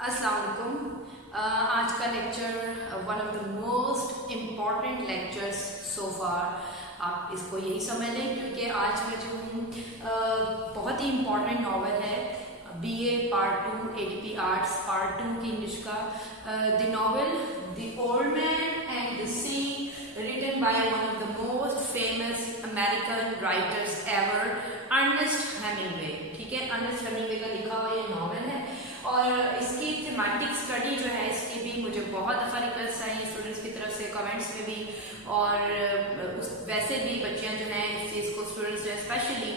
अस्सलाम वालेकुम। आज का lecture one of the most important lectures so far. आप इसको यही समझ लें क्योंकि आज का जो बहुत ही इम्पॉर्टेंट नावल है BA part 2 ADP arts part 2 की इंग्लिश का the novel the old man and the sea written by one of the most famous American writers ever Ernest Hemingway. ठीक है, अर्नेस्ट हेमिंगवे का लिखा हुआ ये नावल है और इसकी थीमेटिक स्टडी जो है इसकी भी मुझे बहुत दफ़ा रिक्वेस्ट आई स्टूडेंट्स की तरफ से कमेंट्स में भी, और वैसे भी बच्चियां जो हैं इस चीज़ को स्टूडेंट्स जो है स्पेशली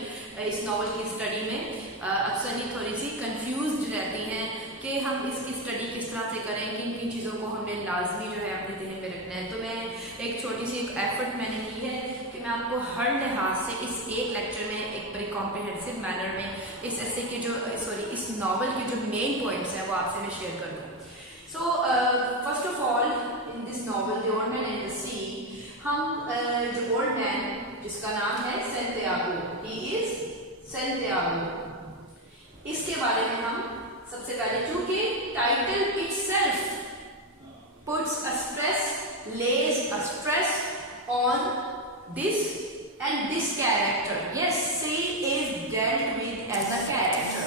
इस नावल की स्टडी में अक्सर ही थोड़ी सी कंफ्यूज रहती हैं कि हम इसकी स्टडी किस तरह से करें, किन किन चीज़ों को हमें लाजमी जो है अपने जहन में रखना है। तो मैं एक छोटी सी एक एफर्ट मैंने की है कि मैं आपको हर लिहाज से इस एक लेक्चर में एक बड़ी कॉम्प्रिहेंसिव मैनर में इस ऐसे के जो इस नावल के जो मेन पॉइंट्स हैं वो आपसे मैं शेयर कर दूँ। So first of all in this novel the old man and the sea, हम जो ओल्ड मैन जिसका नाम है सैंटियागो, ही इज सैंटियागो, इसके बारे में हम सबसे पहले, चूंकि title itself puts a stress, lays a stress on this and this character. Yes, C is dealt with as a character.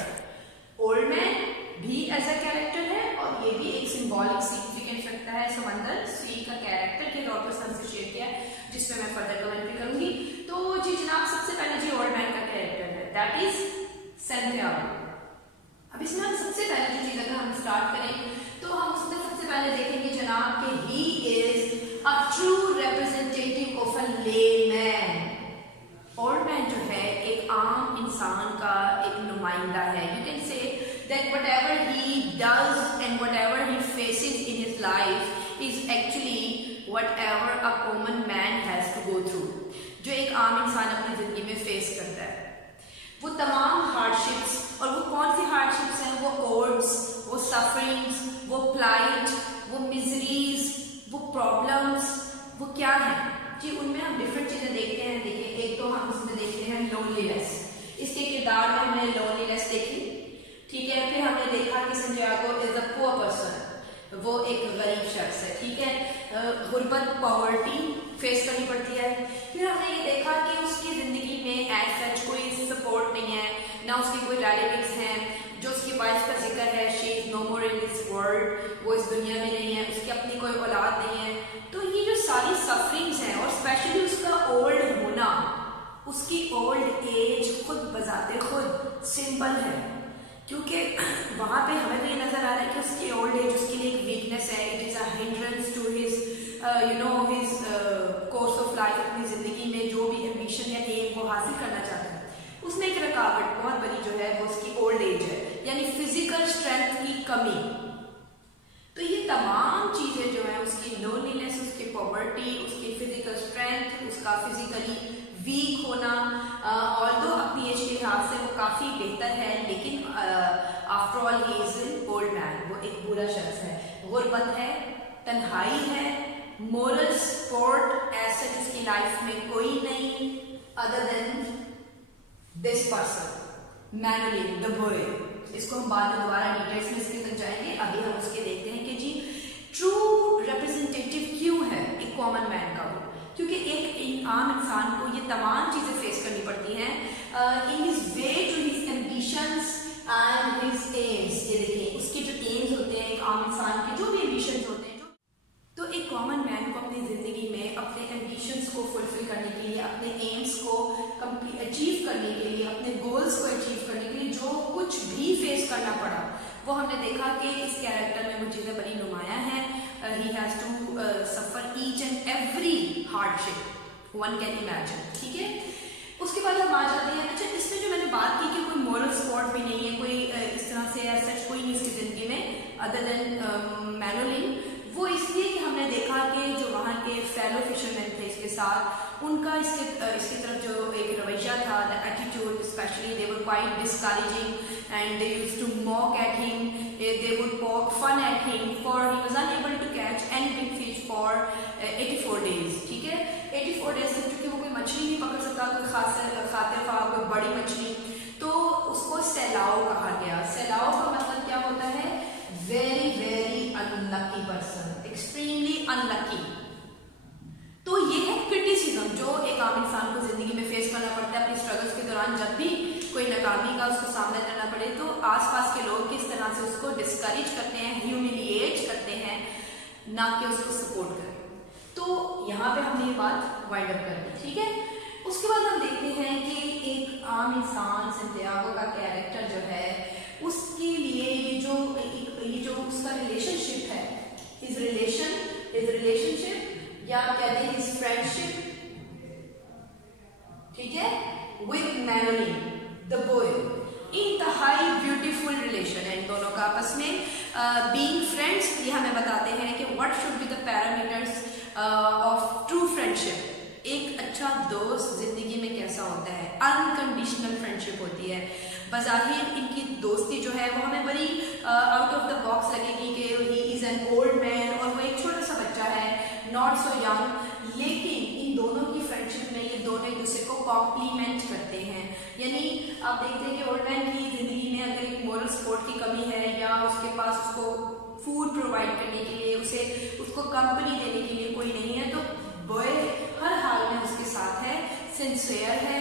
Old man भी as a character है और ये भी एक symbolic significance रखता है समंदर C का character के तौर पर संश्लेषित किया है, जिसमें मैं फर्दर कमेंट्री करूंगी। तो जी जनाब, सबसे पहले जी ओल्ड मैन का कैरेक्टर है, दैट इज सैंटियागो। अब इसमें हम सबसे पहले जो चीज अगर हम स्टार्ट करें तो हम उसमें सबसे पहले देखेंगे जनाब कि he is a true representative of a layman. Old man जो है एक आम इंसान का एक नुमाइंदा है। You can say that whatever he does and whatever he faces in his life is actually whatever a common man has to go through, जो एक आम इंसान अपनी जिंदगी में फेस करता है। वो तमाम हार्डशिप्स, और वो कौन सी हार्डशिप्स हैं, वो ओड्स, वो सफरिंग्स, वो प्लाइट, वो मिजरीज, वो प्रॉब्लम्स, वो क्या है जी, उनमें हम डिफरेंट चीजें देखते हैं। देखिए, एक तो हम इसमें देखते हैं लोनलीनेस, इसके किरदार में हमने लोनलीनेस देखी। ठीक है, फिर हमने देखा कि Santiago is a poor person, वो एक गरीब शख्स है। ठीक है, गुर्बत, पॉवर्टी फेस करनी पड़ती है। फिर हमने ये देखा कि उसकी जिंदगी में एज सच कोई सपोर्ट नहीं है, ना उसके कोई रिलेटिव्स हैं। जो उसकी वाइफ का जिक्र है, she is no more in this world, वो इस दुनिया में नहीं है, उसकी अपनी कोई औलाद नहीं है। तो ये जो सारी सफरिंग्स हैं और स्पेशली उसका ओल्ड होना, उसकी ओल्ड एज खुद बजाते खुद सिंपल है, क्योंकि वहां पे हमें तो ये नजर आ रहा है कि उसकी ओल्ड एज उसके लिए एक वीकनेस है। It is a hindrance to his his course of life. अपनी जिंदगी में जो भी एम्बिशन या एम वो हासिल करना चाहता है, उसमें एक रुकावट बहुत बड़ी जो है वो उसकी ओल्ड एज है, यानी फिजिकल स्ट्रेंथ की कमी। तो ये तमाम चीजें जो है, उसकी लोनलीनेस, उसकी पॉवर्टी, उसकी फिजिकल स्ट्रेंथ, उसका फिजिकली वीक होना, ऑल्दो अपनी एज के लिहाज से वो काफी बेहतर है, लेकिन after all he is an old man, वो एक बुरा शख्स है। गुर्बत है, तन्हाई है, मोरल सपोर्ट ऐसे उसकी लाइफ में कोई नहीं other than this person manually the boy. इसको हम बाद में दोबारा डिटेल्स में इसके तक जाएंगे। अभी हम उसके देखते हैं कि जी ट्रू रिप्रेजेंटेटिव क्यों है एक कॉमन मैन का वो, क्योंकि एक आम इंसान को ये तमाम चीजें फेस करनी पड़ती हैं in his way to his ambitions and his aims. ये देखिए, उसके जो एम्स होते हैं, एक आम इंसान के जो भी एम्बिशंस होते हैं, तो एक कॉमन मैन को अपनी जिंदगी में अपने एम्बिशंस को फुलफिल करने के लिए, अपने एम्स को अचीव करने के लिए, अपने गोल्स को अचीव करने के लिए जो कुछ भी फेस करना पड़ा, वो हमने देखा कि इस कैरेक्टर में वो चीजें बड़ी नुमायां हैं। He has to suffer each and every hardship one can imagine. ठीक है, उसके बाद हम आ जाते हैं, अच्छा इसमें जो मैंने बात की कि कोई मॉरल सपोर्ट भी नहीं है, कोई इस तरह से सच कोई नहीं इसकी जिंदगी में अदर देन मैनुअलिन। वो इसलिए कि हमने देखा कि जो वहाँ के फेलो फिशरमैन थे इसके साथ, उनका इसके तरफ जो एक रवैया था, the attitude specially, they were quite discouraging and they used to mock at him, they would poke fun at him for he was unable to catch any big fish for 84 days. ठीक है, 84 days तक चूंकि वो कोई मछली नहीं पकड़ सकता, कोई खातिर था कोई बड़ी मछली, तो उसको सैलाव कहा गया। सैलाव का मतलब क्या होता है, वेरी के लोग किस तरह से उसको डिस्करेज करते हैं, ह्यूमिलिएट करते हैं, ना कि उसको सपोर्ट करें। तो यहाँ पे हमने ये बात वाइंड अप कर दी, ठीक है। उसके बाद हम देखते हैं कि एक आम इंसान सैंटियागो का कैरेक्टर जो है, उसके लिए ये जो उसका रिलेशनशिप है, इज रिलेशनशिप या आप कहते हैं इज फ्रेंडशिप, ठीक है, विद मैरोलिन द बॉय, इंतहाई ब्यूटीफुल रिलेशन है इन दोनों का आपस में। बीइंग फ्रेंड्स ये हमें बताते हैं कि what should be the parameters of true friendship. एक अच्छा दोस्त जिंदगी में कैसा होता है, अनकंडीशनल फ्रेंडशिप होती है। बज़ाहिर इनकी दोस्ती जो है वो हमें बड़ी आउट ऑफ द बॉक्स लगेगी कि he is an old man और वो एक छोटा सा बच्चा है, नॉट सो यंग, लेकिन इन दोनों की फ्रेंडशिप में ये दोनों एक दूसरे को कॉम्प्लीमेंट करते हैं। यानी आप देखते हैं कि ओल्ड मैन की जिंदगी में अगर एक मोरल सपोर्ट की कमी है या उसके पास उसको फूड प्रोवाइड करने के लिए, उसको कंपनी देने के लिए कोई नहीं है, तो बॉय हर हाल में उसके साथ है, सिंसियर है,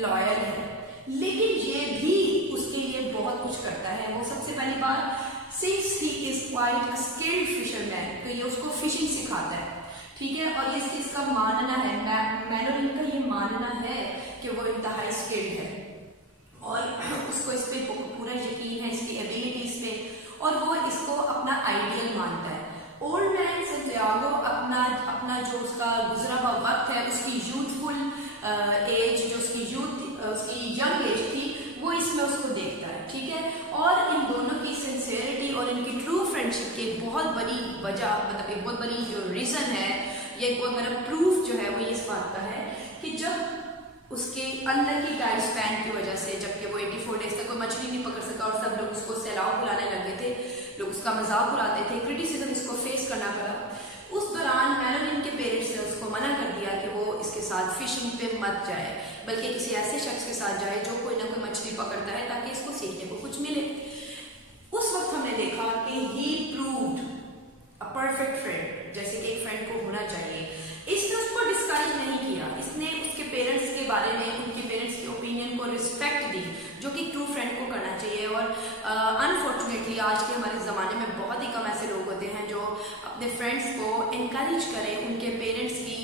लॉयल है। लेकिन ये भी उसके लिए बहुत कुछ करता है। वो सबसे पहली बात, since he is quite a skilled fisherman, तो ये उसको फिशिंग सिखाता है, ठीक है। और इस चीज का मानना है, मैरोलिन का ये मानना है कि वो इंतहाई स्किल्ड है और उसको इस पे पूरा यकीन है, इसकी एबिलिटीज पे, और वो इसको अपना आइडियल मानता है। ओल्ड मैन सैंटियागो अपना जो उसका गुजरा हुआ वक्त है, उसकी यूथफुल एज, जो उसकी यंग एज थी, वो इसमें उसको देखता है, ठीक है। और इन दोनों की सिंसियरिटी और इनकी ट्रू फ्रेंडशिप की बहुत बड़ी वजह, मतलब एक बहुत बड़ी जो रीजन है, ये एक बहुत बड़ा प्रूफ जो है वो इस बात का है कि जब उसके अनलकी टाइम स्पैन की वजह से, जबकि वो 84 डेज तक कोई मछली नहीं पकड़ सका और सब लोग उसको सैलाब बुलाने लगे थे, लोग उसका मजाक उड़ाते थे, क्रिटिसिज्म इसको फेस करना पड़ा। उस दौरान मैरोलिन के पेरेंट्स ने उसको मना कर दिया कि वो इसके साथ फिशिंग पे मत जाए, बल्कि किसी ऐसे शख्स के साथ जाए जो कोई ना कोई मछली पकड़ता है, ताकि इसको सीखने को कुछ मिले। उस वक्त हमने देखा कि he proved a perfect friend, जैसे कि एक फ्रेंड को होना चाहिए। इसने उसको डिस्करेज नहीं किया, इसने उसके पेरेंट्स के बारे में, उनके पेरेंट्स के ओपिनियन को रिस्पेक्ट दी, जो कि ट्रू फ्रेंड को करना चाहिए। और अनफॉर्चुनेटली आज के हमारे ज़माने में बहुत ही कम ऐसे लोग होते हैं जो अपने फ्रेंड्स को इनकरेज करें उनके पेरेंट्स की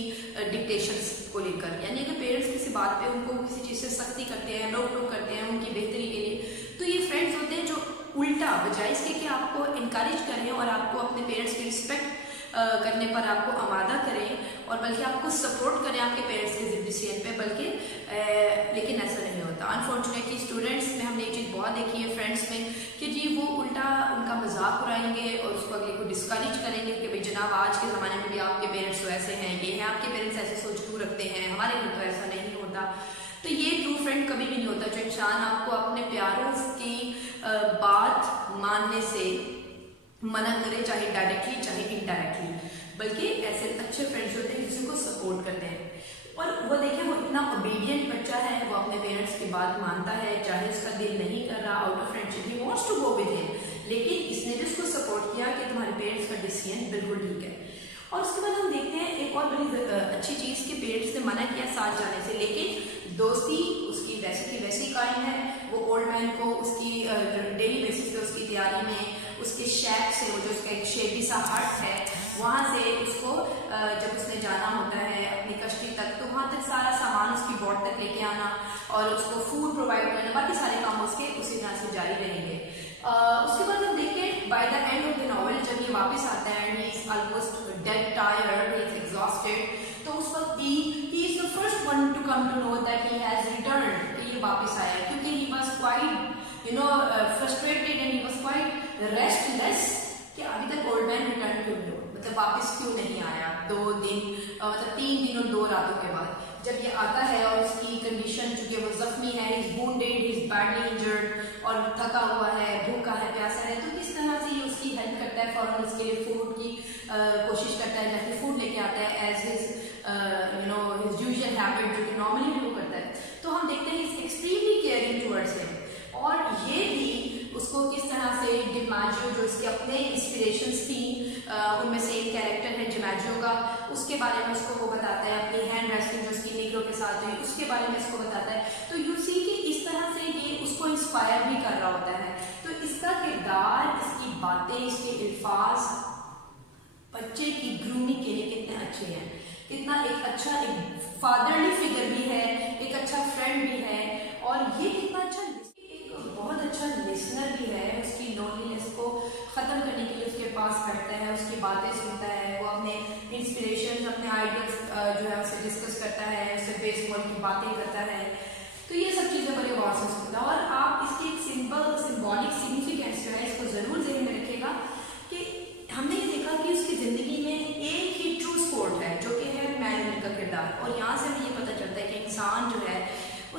डिक्टेशंस को लेकर। यानी कि पेरेंट्स किसी बात पे उनको किसी चीज़ से सख्ती करते हैं, रोक टोक करते हैं उनकी बेहतरी के लिए, तो ये फ्रेंड्स होते हैं जो उल्टा, बजाय इसके कि आपको इनकरेज करें और आपको अपने पेरेंट्स की रिस्पेक्ट करने पर आपको आमादा करें और बल्कि आपको सपोर्ट करें आपके पेरेंट्स के डिसीजन पे, बल्कि लेकिन ऐसा नहीं होता। अनफॉर्चुनेटली स्टूडेंट्स में हमने एक चीज़ बहुत देखी है फ्रेंड्स में कि जी वो उल्टा उनका मजाक उड़ाएंगे और उसको अगले को डिस्करेज करेंगे कि भाई जनाब आज के ज़माने में भी आपके पेरेंट्स तो ऐसे हैं, ये हैं, आपके पेरेंट्स ऐसे सोच क्यों रखते हैं, हमारे घर तो ऐसा नहीं होता। तो ये ट्रू फ्रेंड कभी भी नहीं होता, जो इंसान आपको अपने प्यारों की बात मानने से मना करे, चाहे डायरेक्टली चाहे इनडायरेक्टली, बल्कि ऐसे अच्छे फ्रेंड्स होते हैं जिसको सपोर्ट करते हैं। और वो देखें, वो इतना ओबीडियंट बच्चा है, वो अपने पेरेंट्स की बात मानता है, चाहे उसका दिल नहीं कर रहा, out of friendship he wants to go with him, लेकिन इसने भी उसको सपोर्ट किया कि तुम्हारे पेरेंट्स का डिसीजन बिल्कुल ठीक है। और उसके बाद हम देखते हैं एक और बड़ी अच्छी चीज़ कि पेरेंट्स ने मना किया साथ जाने से, लेकिन दोस्ती उसकी वैसे की वैसी कायम है। वो ओल्ड मैन को उसकी डेली बेसिस पे उसकी तैयारी में उसके शैक से, वो जो उसका एक शेडी सा हट है, वहाँ से उसको जब उसने जाना होता है अपनी कश्ती तक, तो वहाँ तक सारा सामान उसकी बोट तक लेके आना और उसको फूड प्रोवाइड करना, बाकी सारे काम उसके उसी तरह से जारी रहेंगे। उसके बाद हम देखें by the end of the novel जब ये वापस आता है and he is almost dead tired, he is exhausted, तो उस वक्त he is the first one to come to know that he has returned, कि ये वापस आया, क्योंकि he was quite frustrated and he was quite restless कि अभी तक ओल्ड मैन रिटर्न क्यों नहीं, मतलब वापस क्यों नहीं आया। 2 दिन मतलब 3 दिन और 2 रातों के बाद जब ये आता है और उसकी कंडीशन, चूंकि वो जख्मी है, he is wounded, he is badly injured और थका हुआ है, भूखा है, प्यासा है, तो किस तरह से ये उसकी हेल्प करता है, फौरन उसके लिए फूड की कोशिश करता है, जाके फूड लेके आता है as his his usual habit, जो कि नॉर्मली भी वो करता है। तो हम देखते हैं is extremely caring towards him, और ये भी उसको किस तरह से डिमाजियो, जो इसके अपने इंस्पिरेशंस थी, उनमें से एक कैरेक्टर है डिमाजियो का, उसके बारे में उसको वो बताता है, अपनी हैंड रेस्लिंग जो उसकी नीग्रो के साथ हुई उसके बारे में इसको बताता है। तो यू सी कि इस तरह से ये उसको इंस्पायर भी कर रहा होता है। तो इसका किरदार, इसकी बातें, इसके अल्फाज बच्चे की ग्रूमिंग के लिए कितने अच्छे हैं, कितना एक अच्छा एक फादरली फिगर भी है, एक अच्छा फ्रेंड भी है, और ये कितना अच्छा एक बहुत अच्छा लिसनर भी है। उसकी लोनलीनेस को ख़त्म करने के लिए उसके पास बैठता है, उसकी बातें सुनता है, वो अपने इंस्पिरेशन, अपने आइडियाज जो है उससे डिस्कस करता है, उससे बेसबॉल की बातें करता है। तो ये सब चीज़ें बड़े गौर से सुनता है। और आप इसकी एक सिंबॉलिक सिग्निफिकेंस जो है इसको ज़रूर ज़हन में रखिएगा कि हमने ये देखा कि उसकी ज़िंदगी में एक ही ट्रू स्पोर्ट है जो कि है मैनुअल का किरदार। और यहाँ से हमें ये पता चलता है कि इंसान जो है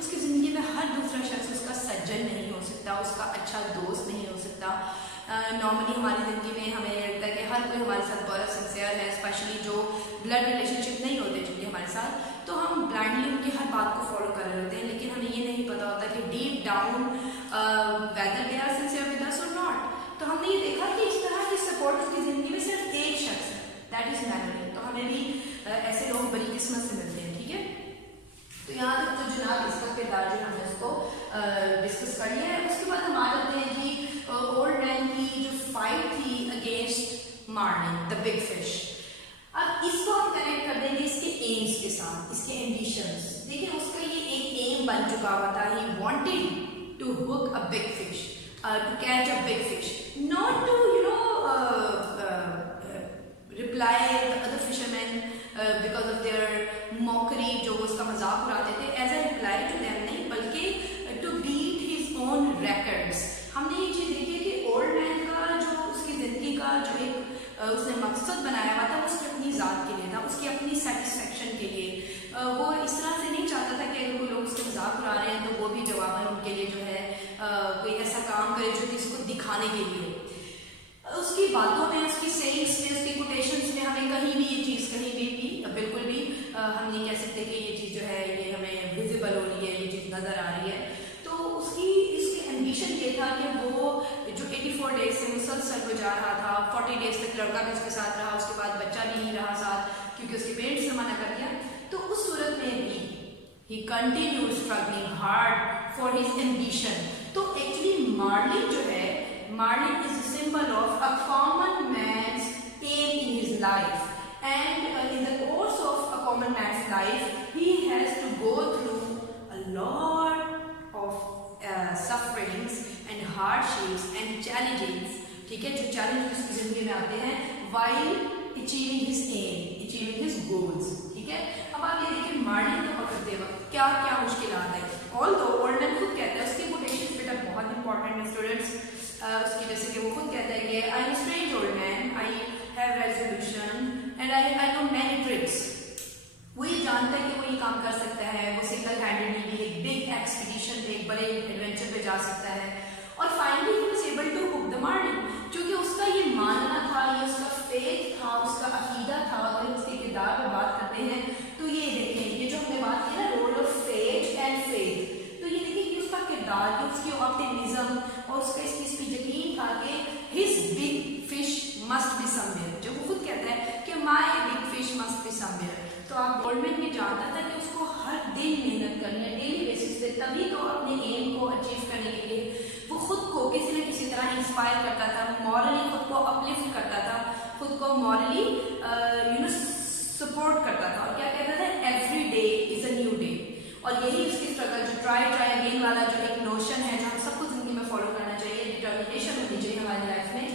उसकी ज़िंदगी में हर दूसरा शख्स उसका सज्जन नहीं हो सकता, उसका अच्छा दोस्त नहीं हो सकता। नॉर्मली हमारी ज़िंदगी में हमें लगता है कि हर कोई हमारे साथ बहुत सिंसियर है, स्पेशली जो ब्लड रिलेशनशिप नहीं होते जिनके हमारे साथ, तो हम ब्लाइंडली उनकी हर बात को फॉलो कर रहे होते हैं, लेकिन हमें ये नहीं पता होता कि deep down whether they are sincere with us और नॉट। तो हमने ये देखा कि इस तरह की सपोर्ट उसकी ज़िंदगी में सिर्फ एक शख्स है, दैट इज़ मैनुअल। तो हमें भी ऐसे लोग बड़ी किस्मत से मिलते हैं, ठीक है। तो यहाँ तक तो जनाब इसका किरदार जो हमने उसको डिस्कस कर लिया है। उसके बाद हम आ जाते हैं कि ओल्ड मैन की जो फाइट थी against marlin the big fish. अब इसको हम कनेक्ट कर देंगे इसके एम्स के साथ, इसके एम्बिशंस। देखिए उसका ये एक एम बन चुका हुआ था, he wanted to hook a big fish, to catch a big fish, not to reply the other fisherman because of their mockery, जो उसका मजाक उड़ाते थे, as a reply to them नहीं, बल्कि to beat his own records. हमने ये चीज देखी कि ओल्ड मैन का जो उसकी जिंदगी का जो एक उसने मकसद बनाया हुआ था, वो उसकी अपनी ज़ात के लिए था, उसकी अपनी सेटिस्फेक्शन के लिए। वो इस तरह से नहीं चाहता था कि अगर कोई लोग उसके मजाक उड़ा रहे हैं तो वो भी जवाबन उनके लिए जो है कोई ऐसा काम करे जो किसी दिखाने के लिए हो। उसकी बातों में, उसकी सेइंग्स में, उसकी कोटेशंस में हमें कहीं भी ये चीज़ कहीं भी बिल्कुल भी हम नहीं कह सकते कि ये चीज़ जो है ये हमें विजिबल हो रही है, ये चीज़ नज़र आ रही है। तो उसकी एम्बिशन ये था कि वो जो 84 डेज से मुसलसल वो जा रहा था, 40 डेज तक लड़का भी उसके साथ रहा, उसके बाद बच्चा भी नहीं रहा साथ क्योंकि उसके पेरेंट्स ने मना कर दिया। तो उस सूरत में भी ही continued struggling hard for his ambition. तो एक्चुअली मार्लिन जो है, Marlin is a symbol of a common man's aim in his life, and in the course of a common man's life, he has to go through a lot of sufferings and hardships and challenges. ठीक है, जो challenge उसकी जिंदगी में आते हैं while achieving his aim, achieving his goals. ठीक है, अब आप ये देखिए मार्लिन को पकड़ते वक्त क्या क्या मुश्किलात है। ऑल्दो ओल्ड मैन खुद कहता है, उसकी कोटेशन बेटा बहुत इंपॉर्टेंट है स्टूडेंट्स, उसकी जैसे कि वो खुद कहता है कि I am strange old man, I have resolution and I know many tricks. वो ये जानता है कि वो ये काम कर सकता है, वो सिंगल हैंडेडली भी एक बिग एक्सपीडिशन पे, एक बड़े एडवेंचर पे जा सकता है। और finally he was able to hook the marlin, क्योंकि उसका ये मानना था, ये उसका फेथ था, उसका अकीदा था। अगर उसके किरदार पर बात करते हैं तो ये देखें, ये जो हमने बात की ना role of faith and faith, तो ये देखिए कि उसका किरदार, कि उसकी ऑप्टिमिज्म और उसका इस पे यकीन था कि his big fish must be somewhere. जो वो खुद कहता है कि my big fish must be somewhere. तो आप गोल्डमैन ये जानता था कि उसको हर दिन मेहनत करनी है, डेली बेसिस पे, तभी तो अपने एम को अचीव करने के लिए वो खुद को किसी न किसी तरह इंस्पायर करता था, मॉरली खुद को अपलिफ्ट करता था, खुद को मॉरली सपोर्ट करता था। और क्या कहता था, every day is a new day. और यही उसकी स्ट्रगल, जो ट्राई अगेन वाला जो एक नोशन है, जो हम सबको जिंदगी में फॉलो करना चाहिए, डिटर्मिनेशन होनी चाहिए हमारी लाइफ में।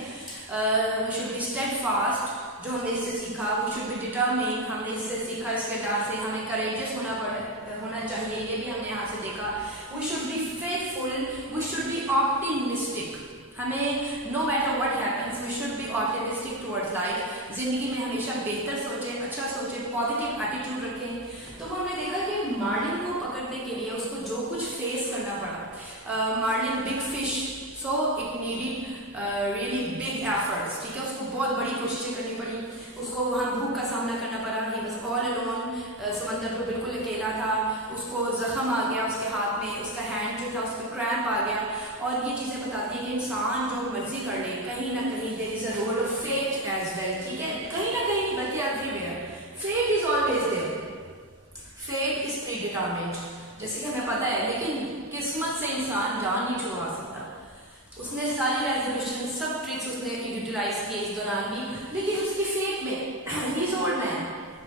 वी शुड बी स्टेडफास्ट, जो हमने इससे सीखा, वी शुड बी डिटर्मिन्ड, हमने इससे सीखा इस किरदार से। हमें करेजियस होना चाहिए, ये भी हमने यहाँ से देखा। We should be faithful, we should be optimistic, हमें no matter what happens we should be optimistic towards life. जिंदगी में हमेशा बेहतर सोचें, अच्छा सोचें, पॉजिटिव एटीट्यूड रखें। तो हमने देखा कि मार्लिन को पकड़ने के लिए उसको जो कुछ फेस करना पड़ा, marlin big fish, so it needed really big efforts. ठीक है, उसको बहुत बड़ी कोशिशें करनी पड़ी, उसको वहाँ भूख का सामना करना पड़ा, ही वाज ऑल अलोन, समंदर पर बिल्कुल अकेला था, उसको जख्म आ गया उसके हाथ में, उसका हैंड जो था उस पर क्रैम्प आ गया। और ये चीज़ें बताती हैं कि इंसान जो मर्जी कर ले, कहीं ना कहीं there is a role of fate as well. ठीक है, कहीं ना कहीं, बल्कि everywhere fate is always there, fate is predetermined, जैसे कि हमें पता है। लेकिन किस्मत से इंसान जान नहीं छुड़वा सकता। उसने सारी रेजोल्यूशन यूटिलाइज किए इस दौरान भी, लेकिन उसकी फेट में ही इज ओल्ड मैन,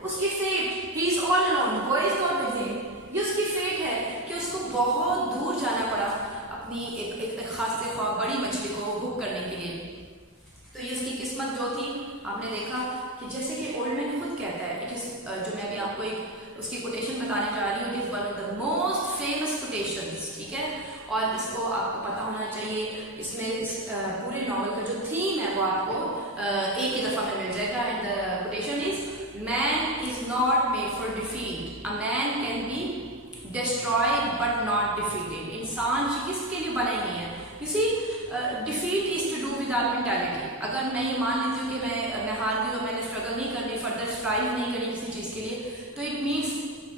उसकी fate he is all alone, boy is not with him, ये उसकी फेट है कि उसको बहुत दूर जाना पड़ा अपनी एक खास से बड़ी मछली को हुक करने के लिए। तो ये उसकी किस्मत जो थी, आपने देखा कि जैसे कि ओल्ड मैन खुद कहता है, इट इज जो मैं अभी आपको एक उसकी कोटेशन बताने जा रही हूँ, it is one of the most famous quotations, ठीक है, और इसको आपको पता होना चाहिए। इसमें इस पूरे नॉवल का जो थीम है वो आपको एक ही दफा में मिल जाएगा, and the quotation is man is not made for defeat, a man can be destroyed but not defeated. इंसान किसके लिए बना ही नहीं है, किसी defeat is to do with our mentality. अगर मैं ये मान लेती हूँ कि मैं हार गई और मैंने स्ट्रगल नहीं करनी, फर्दर स्ट्राइव नहीं करनी किसी चीज के लिए, तो इट मीन्स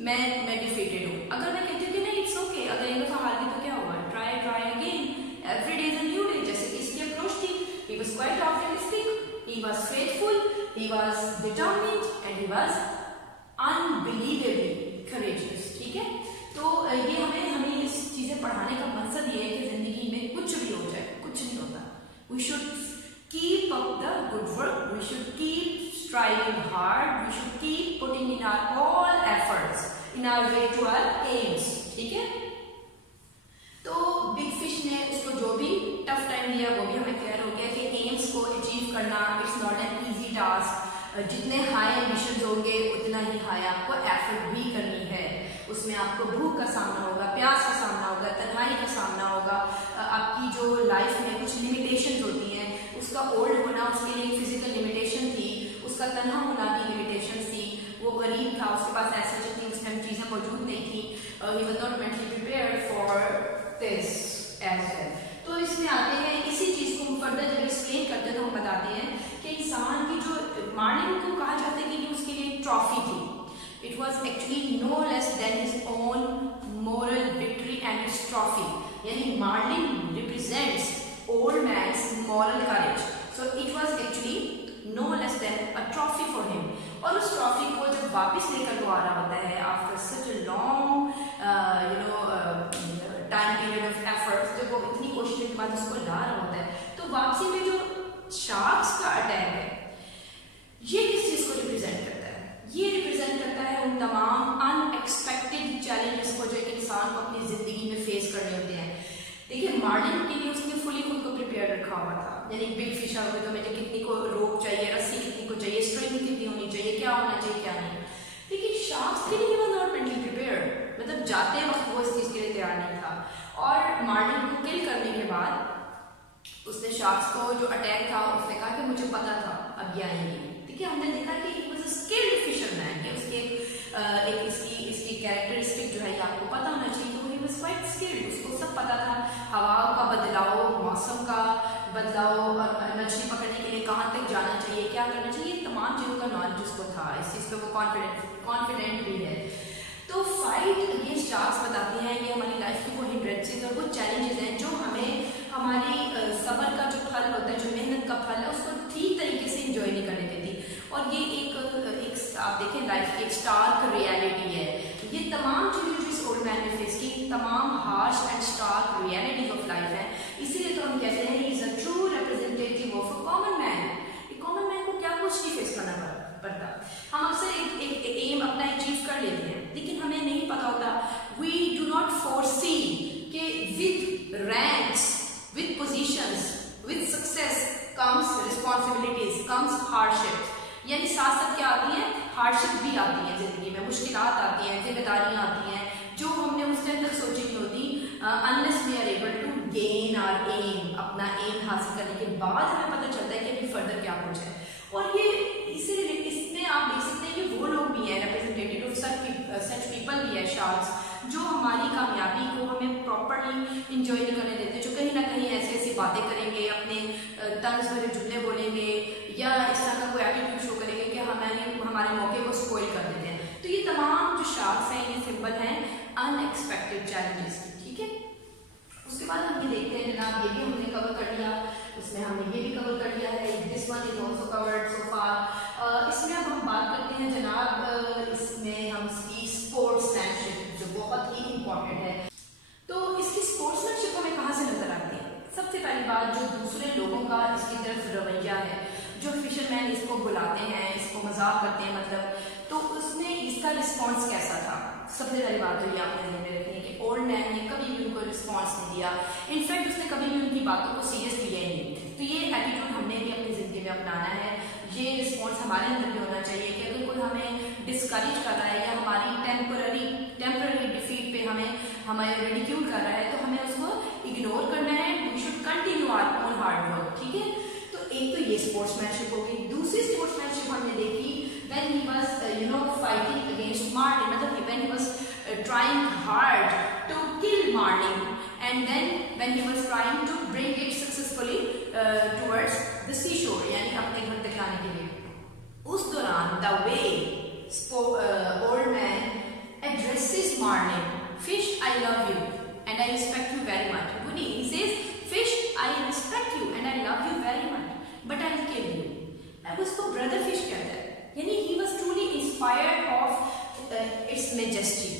मैं डिफीटेड हूँ। अगर मैं कहती हूँ कि नहीं इट्स ओके, अगर एक दफा हार गई तो क्या हुआ, try again, every day is a new day, जैसे कि इसकी अप्रोच थी। He was quite optimistic, he was faithful, he was determined and he was unbelievably courageous, ठीक है। तो ये हमें इस चीजें पढ़ाने का मकसद ये है कि जिंदगी में कुछ भी हो जाए, कुछ नहीं होता, we should keep up the good work, we should keep striving hard, we should keep putting in our all efforts in our way to our aims, ठीक है। तो बिग फिश ने उसको जो भी टफ टाइम दिया वो भी हमें क्लियर हो गया कि एम्स को अचीव करना it's not an easy task. जितने हाई एम्बिशंस होंगे उतना ही हाई आपको एफर्ट भी करनी है, उसमें आपको भूख का सामना होगा, प्यास का सामना होगा, तन्हाई का सामना होगा, आपकी जो लाइफ में कुछ लिमिटेशंस होती हैं, उसका ओल्ड होना उसके लिए फिजिकल लिमिटेशन थी, उसका तन्हा होना भी लिमिटेशन थी, वो गरीब था, उसके पास ऐसे जितनी उस टाइम चीजें मौजूद नहीं थी, he was not mentally prepared for this as well. तो इसमें आते हैं, इसी चीज को फर्दर जब एक्सप्लेन करते हैं तो हम बताते हैं कि इंसान की जो मार्लिन को कहा जाता है कि ये उसके लिए ट्रॉफी थी, it was actually no less than his own moral victory and its trophy, यानी marlin represents old man's moral courage, so it was actually no less than a trophy for him। और उस trophy को जब वापस लेकर वो आ रहा होता है after such a long time period of efforts, जब वो इतनी कोशिशों के बाद उसको ला रहा होता है, तो वापसी में जो शार्क्स का अटैक है ये किस चीज को रिप्रेजेंट करता है, ये रिप्रेजेंट करता है उन तमाम अनएक्सपेक्टेड चैलेंजेस को जो एक इंसान को अपनी जिंदगी में फेस करने होते हैं। देखिए मार्लिन के लिए उसने फुली खुद को प्रिपेयर रखा हुआ था, यानी बिग फिश आ गई तो मुझे कितनी को रोप चाहिए, रस्सी कितनी को चाहिए, स्ट्रिंग कितनी होनी चाहिए, क्या होना चाहिए क्या नहीं। लेकिन शार्क्स के लिए ही वाज नॉट मेंटली प्रिपेयर्ड, मतलब जाते वक्त वो इस चीज के लिए तैयार नहीं था। और मार्लिन को किल करने के बाद उसने शार्क्स को जो अटैक था उसने कहा कि मुझे पता था अब ये आएंगे, ठीक है। हमने देखा कि he was a skilled fisherman, उसके एक इसकी कैरेक्टरिस्टिक जो है ये आपको पता होना चाहिए कि ही वाज क्वाइट स्किल्ड, उसको सब पता था, हवाओं का बदलाव, मौसम का बदलाव और मछली पकड़ने के लिए कहाँ तक जाना चाहिए, क्या करना चाहिए, तमाम चीजों का नॉलेज उसको था, इस चीज पे वो कॉन्फिडेंट भी है। तो फाइट अगेंस्ट शार्क्स बताते हैं ये हमारी लाइफ की वो हिंड्रेंसेस और वो चैलेंजेस हैं जो हमें हमारी सबर का जो फल होता है, जो मेहनत का फल है, उसको ठीक तरीके से इंजॉय नहीं करने देती। और ये एक आप देखें लाइफ की एक स्टार्क रियलिटी है, ये तमाम चीजें जो इस ओल्ड मैन ने फेस की, तमाम harsh and stark realities of life है। इसीलिए तो हम कहते हैं is a true representative of a common man. Common man को क्या कुछ नहीं फेस करना पड़ता, हम अक्सर एक एम अपना अचीव कर लेते हैं, लेकिन हमें नहीं पता होता, वी डू नॉट फोरसी कि with ranks, with positions, with success comes responsibilities, comes hardship, यानी साथ साथ क्या आती है, हार्डशिप भी आती है जिंदगी में, मुश्किलात आती हैं, जिम्मेदारियां आती हैं जो हमने उस टाइम तक सोची नहीं होती, unless we are able to gain our aim, अपना एम हासिल करने के बाद हमें पता चलता है कि अभी फर्दर क्या कुछ है। और ये इसमें आप देख सकते हैं कि वो लोग भी हैं रिप्रेजेंटेटिव ऑफ सच पीपल भी है शार्क्स, जो हमारी कामयाबी को हमें प्रॉपरली इंजॉय नहीं करने देते, जो कहीं ना कहीं ऐसी ऐसी बातें करेंगे, अपने तंज भरे जुमले बोलेंगे या इस तरह का कोई एटीट्यूड शो करेंगे कि हमारे मौके को स्पॉइल कर देते हैं। तो ये तमाम जो शार्क्स हैं ये सिंबल हैं अनएक्सपेक्टेड चैलेंजेस की, ठीक है। उसके बाद हम ये देखते हैं जनाब, ये भी हमने कवर कर लिया, उसमें हमने ये भी कवर कर लिया है, this one is also covered so far. इसमें अब हम बात करते हैं जनाब, इसमें हम इसकी स्पोर्ट्समैनशिप जो बहुत ही इंपॉर्टेंट है। तो इसकी स्पोर्ट्समैनशिप हमें कहाँ से नजर आती है? सबसे पहली बात, जो दूसरे लोगों का इसकी तरफ रवैया है, जो फिशरमैन इसको बुलाते हैं, इसको मजाक करते हैं मतलब, तो उसने इसका रिस्पॉन्स कैसा था। सबसे पहली बात तो ये आपने ध्यान में रखनी है कि ओल्ड मैन ने कभी भी उनको रिस्पॉन्स नहीं दिया, इनफैक्ट उसने कभी भी उनकी बातों को सीरियस लिया ही नहीं। तो ये एटीट्यूड हमने भी अपनी जिंदगी में अपनाना है, ये रिस्पॉन्स हमारे अंदर भी होना चाहिए कि अगर कोई हमें डिस्करेज कर रहा है या हमारी टेम्पररी डिफीट पे हमें रिडिक्यूल कर रहा है, तो हमें उसको इग्नोर करना है। We should continue our own hard work, ठीक है। तो एक तो ये स्पोर्ट्समैनशिप होगी। दूसरी स्पोर्ट्समैनशिप हमने देखी when he was fighting against Marlin, मतलब when he was trying hard to kill Marlin, and then when he was trying to bring it successfully towards the seashore, यानी अपने घर तक लाने के लिए, उस दौरान the way old man addresses Marlin, fish I love you and I respect you very much. He says, fish I respect you and I love you very much, but I'll kill you. अब उसको brother fish कहता है, यानी he was truly inspired of its majesty,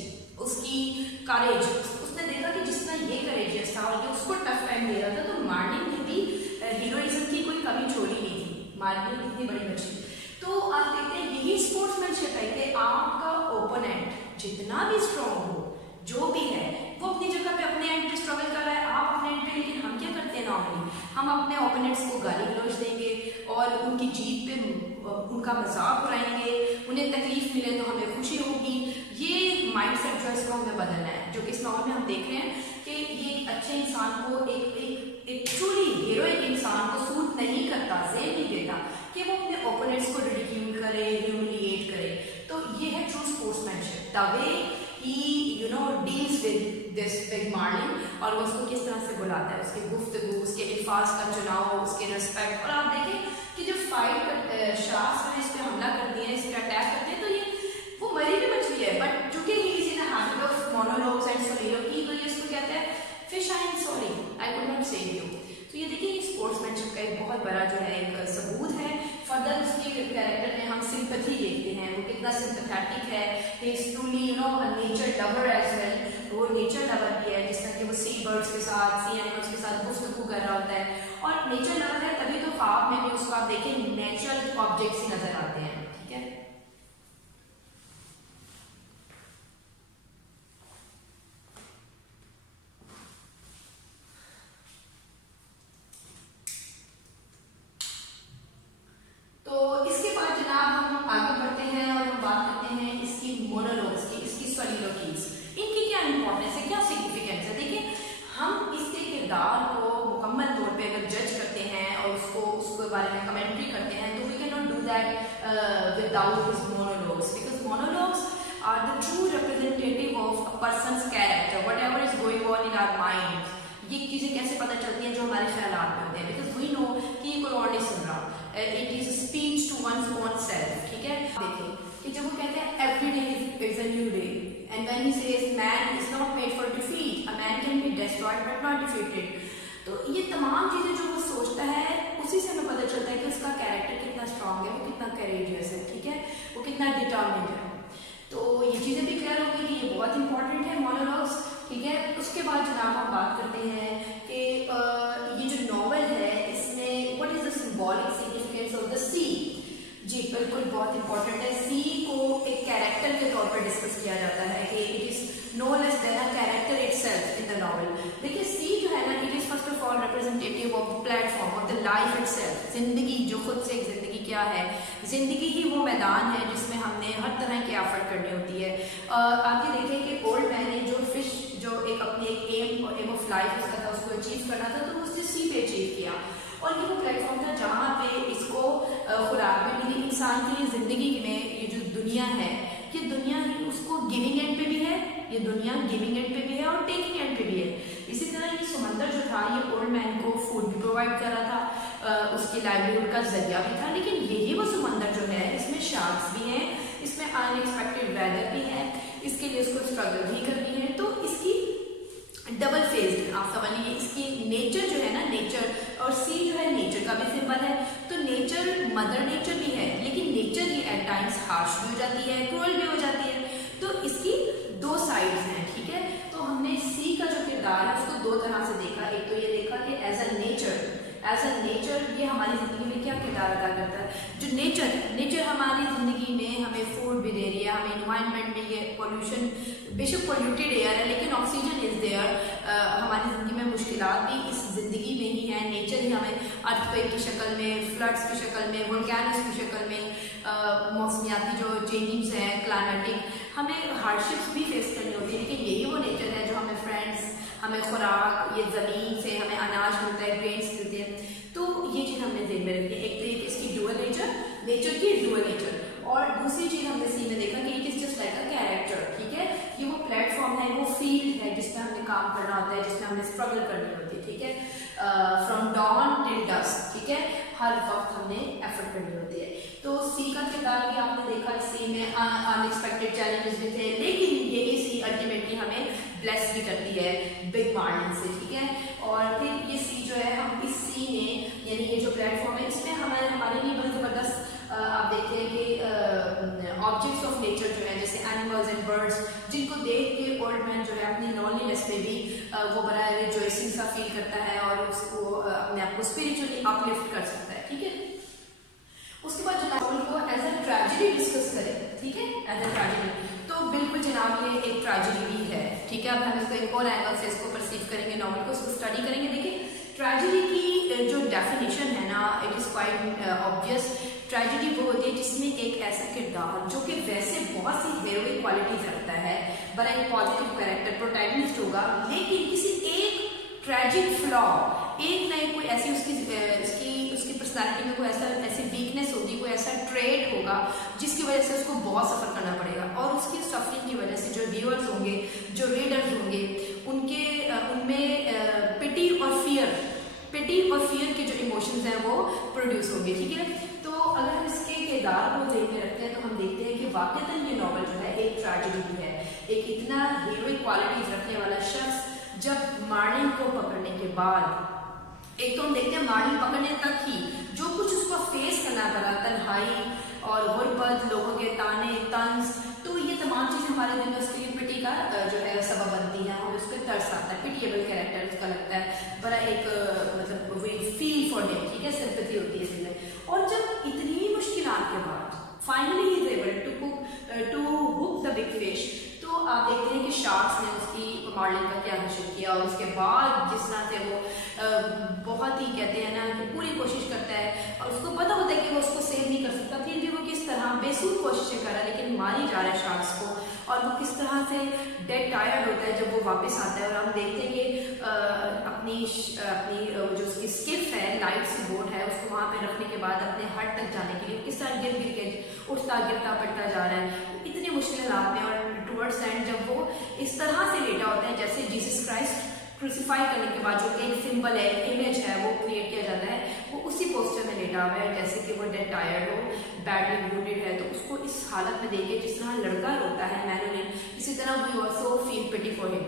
उसकी करेज। उसने देखा कि जिस तरह ये करेजियस था और ये उसको टफ टाइम दे रहा था, तो मार्लिन ने भी हीरोइज्म की कोई कमी छोड़ी नहीं थी। मार्लिन इतनी बड़ी बच्ची, तो आप देखते हैं यही स्पोर्ट्समैनशिप है कि आपका ओपोनेंट जितना भी स्ट्रॉन्ग हो, जो भी है, वो अपनी जगह पे अपने एंड पे स्ट्रगल कर रहा है, आप अपने एंड पे, लेकिन हम क्या करते हैं नॉर्मली, हम अपने ओपोनेंट्स को गाली गलौज देंगे और उनकी जीत पे उनका मजाक उड़ाएंगे, उन्हें तकलीफ मिले तो हमें खुशी होगी। ये माइंडसेट जो है इसको हमें बदलना है, जो कि इस नॉवल में हम देख रहे हैं कि ये एक अच्छे इंसान को, एक ट्रूली हीरोइक इंसान को सूट नहीं करता, जेब नहीं देता कि वो अपने ओपोनेंट्स को रिडिक्यूल करे, ह्यूमिलिएट करे। तो ये है true sportsmanship, the way he deals with this big Marlin, और वो उसको किस तरह से बुलाता है, उसकी गुफ्तगू, उसके अल्फाज का चुनाव, उसके रिस्पेक्ट। और आप देखें कि जो फाइट शार्क्स इस पे हमला करती हैं, इस पे अटैक करते हैं, तो ये वो मरी भी मछली है, बट चूंकि he is in the habit of monologues and soliloquy, तो ये इसको कहते हैं fish I am sorry I could not save you. तो ये देखिए स्पोर्ट्समैनशिप का एक बहुत बड़ा जो है एक सबूत है। फर्दर उसके कैरेक्टर में हम सिंपैथी देखते हैं, वो कितना सिंपैथेटिक है, he is truly nature lover as well, वो नेचर लवर भी है, जिस तरह कि वो सी बर्ड्स के साथ, सी एनिमल्स के साथ गुफ्तगू कर रहा होता है। और नेचर लवर है तभी तो ख्वाब में भी उसको आप देखें नेचुरल ऑब्जेक्ट्स ही नजर आते हैं, ठीक है। तो इसके बाद जनाब हम आगे बढ़ते हैं और हम बात करते हैं इसकी मोनोलॉग्स की, इसकी सोलिलोक्वीज, इनकी क्या इंपॉर्टेंस है, क्या सिग्निफिकेंस है। देखिए हम इसके किरदार को मुकम्मल तौर पे अगर जज करते हैं और उसके बारे में कमेंट्री करते हैं, तो we can not do that without his monologues, because monologues are the true representative of a person's character, whatever is going on in our mind. ये चीजें कैसे पता चलती हैं, जो हमारे ख्यालात में होते हैं, बिकॉज वी नो कि ये कोई और नहीं सुन रहा, it is speech to one's own self, ठीक है। देखिए कि जब वो कहते हैं every day is a new day, and when he says man is not made for defeat, a man can be destroyed but not defeated, तो ये तमाम चीजें जो वो सोचता है, उसी से हमें पता चलता है कि उसका कैरेक्टर कितना स्ट्रांग है, वो कितना करेजियस है, ठीक है, वो कितना डिटर्मिन्ड है। तो ये चीजें भी क्लियर हो गई कि ये बहुत इंपॉर्टेंट है मोनोलॉग्स, ठीक है। उसके बाद जनाब हम बात करते हैं कि ये जो नॉवल है इसमें what is the symbolic significance of the sea. जी बिल्कुल बहुत इंपॉर्टेंट है, सी को एक कैरेक्टर के तौर पर डिस्कस किया जाता है कि it is no less than a character itself in the novel. देखिए सी जो है ना, it is first of all representative of the platform of the life itself, जिंदगी जो खुद से एक जिंदगी क्या है, जिंदगी ही वो मैदान है जिसमें हमने हर तरह की एफर्ट करनी होती है। आप ये देखें कि ओल्ड मैन ने जो फिश जो एक अपने एम ऑफ लाइफ उसका था, उसको अचीव करना था, तो उसने सी पे अचीव किया, और ये वो प्लेटफॉर्म था जहाँ पे इसको खुराक में मिली। इंसान की जिंदगी में ये जो दुनिया है, ये दुनिया ही उसको गिविंग एंड पे भी है, ये दुनिया गिविंग एंड पे भी है और टेकिंग एंड पे भी है। इसी तरह ये समंदर जो था, ये ओल्ड मैन को फूड भी प्रोवाइड कर रहा था, उसकी लाइवलीहुड का जरिया भी था, लेकिन यही वो समंदर जो है इसमें शार्क्स भी हैं, इसमें अनएक्सपेक्टेड वेदर भी है, इसके लिए उसको स्ट्रगल भी करनी है। तो इसकी डबल फेस्ड, आप समझ लीजिए, इसकी नेचर जो है ना, नेचर और सी जो है नेचर का भी सिंबल है। तो नेचर मदर नेचर भी है, लेकिन नेचर ही एट टाइम्स हार्श भी हो जाती है, क्रूअल भी हो जाती है। तो इसकी दो साइड्स हैं, ठीक है। तो हमने सी का जो किरदार है उसको दो तरह से देखा। एक तो ये देखा कि as a as a nature ये हमारी ज़िंदगी में क्या किरदार अदा करता है। जो नेचर हमारी ज़िंदगी में हमें फूड भी दे रही है, हमें इन्वायरमेंट में ये पोल्यूशन, बेशक पोल्यूटेड एयर है लेकिन ऑक्सीजन इज़ देयर। हमारी ज़िंदगी में मुश्किलात भी इस ज़िंदगी में ही है। नेचर ही हमें अर्थक्वेक की शक्ल में, फ्लड्स की शक्ल में, वोल्केनोस की शक्ल में, मौसमियाती जो चेंजिंग्स हैं, क्लाइमेटिक, हमें हार्डशिप्स भी फेस करनी होती है। लेकिन यही वो नेचर है जो हमें फ्रेंड्स, हमें खुराक, ये ज़मीन से हमें अनाज मिलता है, ग्रेन्स मिलते हैं। तो ये चीज़ हमने ज़हन में रखी है। एक तो ये इसकी डुअल नेचर की डुअल नेचर, और दूसरी चीज़ हमने सी में देखा कि it is just like a character, ठीक है। ये वो प्लेटफॉर्म है, वो फील्ड है जिसमें हमें काम करना होता है, जिसमें हमें स्ट्रगल करनी होती है, ठीक है। फ्रॉम डॉन टिल डस्क, ठीक है, हर वक्त हमने एफर्ट करनी होती है। तो सी का किरदार भी आपने देखा, सी में अनएक्सपेक्टेड चैलेंजेस भी थे, लेकिन यही सी अल्टीमेटली हमें ब्लेस भी करती है बिग मार्जिन से, ठीक है। और फिर ये सी जो है, हम इस सी में, यानी ये जो प्लेटफॉर्म है, इसमें हमारे लिए बहुत ज़बरदस्त आप देखते हैं कि ऑब्जेक्ट्स ऑफ नेचर जो है, जैसे एनिमल्स एंड बर्ड्स, जिनको देख के ओल्ड मैन जो है अपनी लोनलीनेस में भी वो बड़ा रिजॉइसिंग सा फील करता है और उसको अपने आप को स्पिरिचुअली अपलिफ्ट कर सकता है, ठीक है। उसके बाद जो नॉवल को एज अ ट्रेजेडी डिस्कस करें, ठीक है, एज अ ट्रेजेडी, तो बिल्कुल जनाब ये एक ट्रेजेडी भी है, ठीक है। अब हम इसको एक और एंगल से इसको परसीव करेंगे, नॉवल को, इसको स्टडी करेंगे। देखिए ट्रेजेडी की जो डेफिनेशन है ना, it is quite obvious. Tragedy वो होती है जिसमें एक ऐसा किरदार जो कि वैसे बहुत सी हीरोइक क्वालिटीज रखता है, बड़ा एक पॉजिटिव कैरेक्टर प्रोटैगनिस्ट होगा, लेकिन किसी एक ट्रेजिक फ्लॉ, एक नई कोई ऐसी उसकी पर्सनालिटी में कोई ऐसी वीकनेस होगी, कोई ऐसा ट्रेड होगा जिसकी वजह से उसको बहुत सफ़र करना पड़ेगा, और उसकी सफरिंग की वजह से जो व्यूअर्स होंगे, जो रीडर्स होंगे, उनमें पिटी और फियर के जो इमोशंस हैं वो प्रोड्यूस होंगे, ठीक है। तो अगर हम इसके किरदार को देखने रखते हैं तो हम देखते हैं कि वाकईतन ये नॉवल जो है एक ट्रेजेडी भी है। एक इतना हीरोइक क्वालिटीज रखने वाला शख्स जब मार्लिन को पकड़ने के बाद, एक तो हम देखते हैं मार्लिन पकड़ने तक ही जो कुछ उसको फेस करना पड़ा, तन्हाई और गुर्बत, लोगों के ताने तंज, तो ये तमाम चीज़ें हमारे दिल में उसकी पिटी का जो है सबब बनती है, हमें उस पर तरस आता है, पिटिएबल कैरेक्टर उसका लगता है, बड़ा एक मतलब वे फील फॉर हिम, ठीक है, सिंपैथी होती है इसमें। और जब इतनी मुश्किलात के बाद finally he is able to hook the big fish, तो आप देखते हैं कि शार्क्स ने उसकी मार्लिन का क्या हशर किया, और उसके बाद जिस तरह से वो बहुत ही कहते हैं ना कि पूरी कोशिश करता है, और उसको पता होता है कि वो उसको सेव नहीं कर सकता, फिर भी वो किस तरह बेसूर कोशिशें कर रहा है, लेकिन मारी जा रहा है शार्क्स को, और वो किस तरह से डेड टायर्ड होता है जब वो वापस आता है। और हम देखते हैं कि अपनी जो उसकी स्किप है, लाइट सी बोट है, उसको वहाँ पे रखने के बाद अपने हट तक जाने के लिए किस तरह गिर गिर के उठता गिरता पड़ता जा रहा है, इतनी मुश्किल हालात में। और टुवर्ड्स एंड जब वो इस तरह से लेटा होता है जैसे जीसस क्राइस्ट क्रूसिफाई करने के बाद जो एक सिंबल है, इमेज है, वो क्रिएट किया जाता है, वो उसी पोस्टर में लेटा हुआ है जैसे कि वो डेड टायर्ड हो, बैडली वुंडेड है। तो उसको इस हालत में देखिए जिस तरह लड़का रोता है मैनुलिन, इसी तरह we also feel pity for him.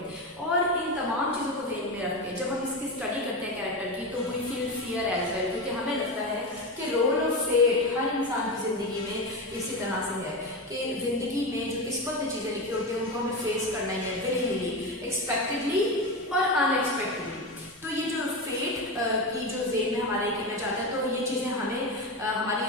और इन तमाम चीज़ों को ध्यान में रख के जब हम इसकी स्टडी करते हैं कैरेक्टर की, तो we feel fear as well, क्योंकि हमें लगता है कि रोल ऑफ फेट हर इंसान की ज़िंदगी में इसी तरह से है कि ज़िंदगी में जो किस्मत में चीज़ें लिखी होती हैं उनको हमें फेस करना ही है, विलिंगली, एक्सपेक्टेडली और अनएक्सपेक्टेडली। तो ये जो फेट की जो जेन में हमारा एक इमेज आता है, तो ये चीज़ें हमें हमारे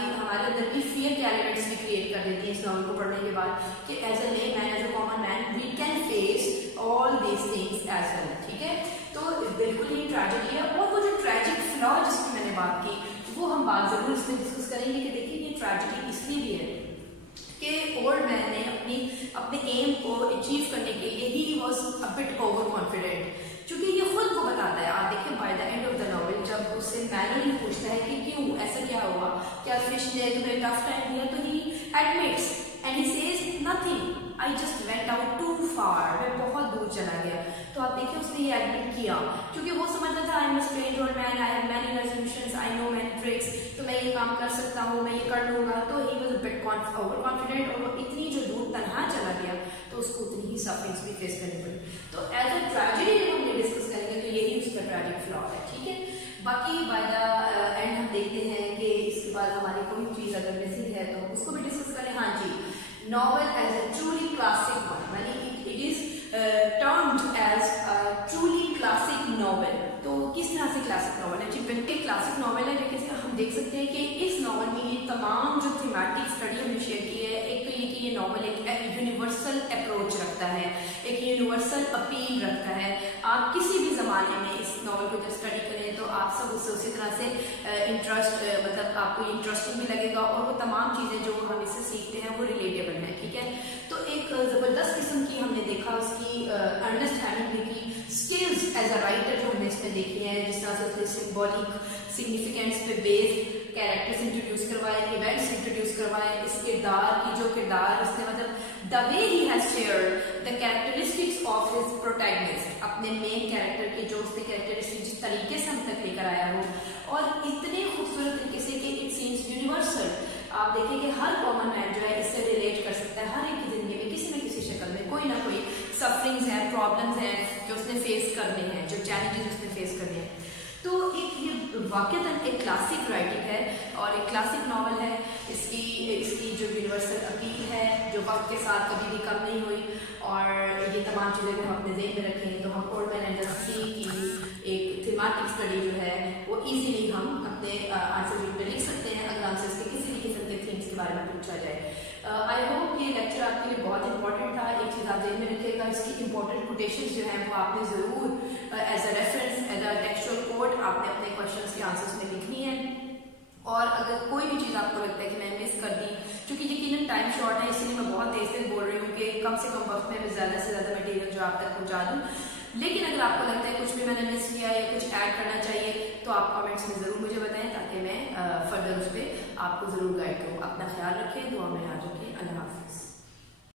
अंदर की फियर के एलिमेंट्स भी क्रिएट कर देती हैं इस नॉवल को पढ़ने के बाद, कि as a lay man, as a common man, we can face all these things as well, ठीक है। तो बिल्कुल ही ट्रेजेडी है। और वो जो ट्रेजिक फ्लॉ जिसकी मैंने बात की, वो हम बात जरूर इसमें डिस्कस करेंगे कि देखिए ये ट्रेजेडी इसलिए भी है कि ओल्ड मैन ने अपने एम को अचीव करने के लिए he was a bit over confident, क्योंकि ये खुद वो बताता है। आप देखिए bye the end of the novel जब उससे मैनुअली पूछता है कि क्यों ऐसा क्या हुआ, क्या फिश ने तुम्हें टफ टाइम दिया, तो he admits and he says nothing, I just went out too far, मैं बहुत दूर चला गया। तो आप देखिए उसने ये एडमिट किया, क्योंकि वो समझता था I am a strange old man, I have many resolutions, I know many tricks, तो मैं ये काम कर सकता हूँ, मैं ये कर लूँगा। तो he was a bit over confident, और वो इतनी जो दूर तनहा चला गया तो उसको उतनी ही सफरिंग्स भी फेस करनी पड़ी। तो एज अ ट्रेजेडी जब हम डिस्कस करेंगे तो यही उसका ट्रेजिक फ्लॉ है, ठीक है। बाकी बाय द एंड हम देखते हैं कि इसके बाद हमारी कोई चीज़ अगर मिसिंग है तो उसको भी डिस्कस करें। हाँ जी, novel as a truly classic one, यानी it is termed as a truly classic novel। तो किस तरह से क्लासिक नॉवल है जी? बिल्कुल क्लासिक थे कि इस नॉवल में ये तमाम जो थीमेटिक स्टडी हमने शेयर की है, एक तो ये कि ये नॉवल एक यूनिवर्सल अप्रोच रखता है, एक यूनिवर्सल अपील रखता है। आप किसी भी ज़माने में इस नॉवल को जब स्टडी करें तो आप सब उससे उसी तरह से मतलब आपको इंटरेस्टिंग भी लगेगा और वो तमाम चीज़ें जो हम इससे सीखते हैं वो रिलेटेबल हैं, ठीक है। तो एक ज़बरदस्त किस्म की हमने देखा उसकी अंडरस्टैंडिंग भी की, स्किल्स एज अ राइटर जो हमने इसमें देखी है, जिस तरह से उसने सिंबॉलिक सिग्निफिकेंस पे बेस्ड कैरेक्टर्स इंट्रोड्यूस करवाए, इवेंट्स इंट्रोड्यूस करवाए, इस किरदार की जो किरदार उसने मतलब the way he has shared the characteristics of his protagonist, अपने मेन कैरेक्टर की जो उसने कैरेक्टरिस्टिक जिस तरीके से हम तक लेकर आया हो और इतने खूबसूरत तरीके से कि इट सीम्स यूनिवर्सल। आप देखें कि हर कॉमन मैन जो है इससे रिलेट कर सकता है, हर एक की जिंदगी में किसी न किसी शक्ल में कोई ना कोई सफरिंग्स हैं, प्रॉब्लम्स हैं जो उसने फेस करने हैं, जो चैलेंजेस उसने फेस करने हैं। तो एक ये वाकईतन एक क्लासिक राइटिंग है और एक क्लासिक नॉवल है। इसकी जो यूनिवर्सल अपील है जो वक्त के साथ कभी भी कम नहीं हुई, और ये तमाम चीज़ें को हम अपने ज़हन में रखेंगे तो हम ओल्ड मैन एंड द सी की एक थीमेटिक स्टडी जो है वो इजीली हम अपने आंसर शीट में लिख सकते हैं अगर हमसे इसके किसी भी किस्म के थीम्स के बारे में पूछा जाए। आई होप ये लेक्चर आपके लिए बहुत इंपॉर्टेंट था। एक चीज़ आप ध्यान में रखिएगा, इसकी इंपॉर्टेंट कोटेशंस जो हैं वो आपने ज़रूर as a reference, as a textual code आपने अपने क्वेश्चंस के आंसर्स में लिखनी है। और अगर कोई भी चीज़ आपको लगता है कि मैं मिस कर दी, क्योंकि यकीनन टाइम शॉर्ट है इसलिए मैं बहुत तेज से बोल रही हूँ कि कम से कम वक्त में मैं ज़्यादा से ज़्यादा मटेरियल जो आप तक पहुँचा दूँ, लेकिन अगर आपको लगता है कुछ भी मैंने मिस किया या कुछ ऐड करना चाहिए तो आप कमेंट्स में ज़रूर मुझे बताएं ताकि मैं फर्दर उस पर आपको ज़रूर गाइड करूँ। अपना ख्याल रखें, दुआ में याद रखें।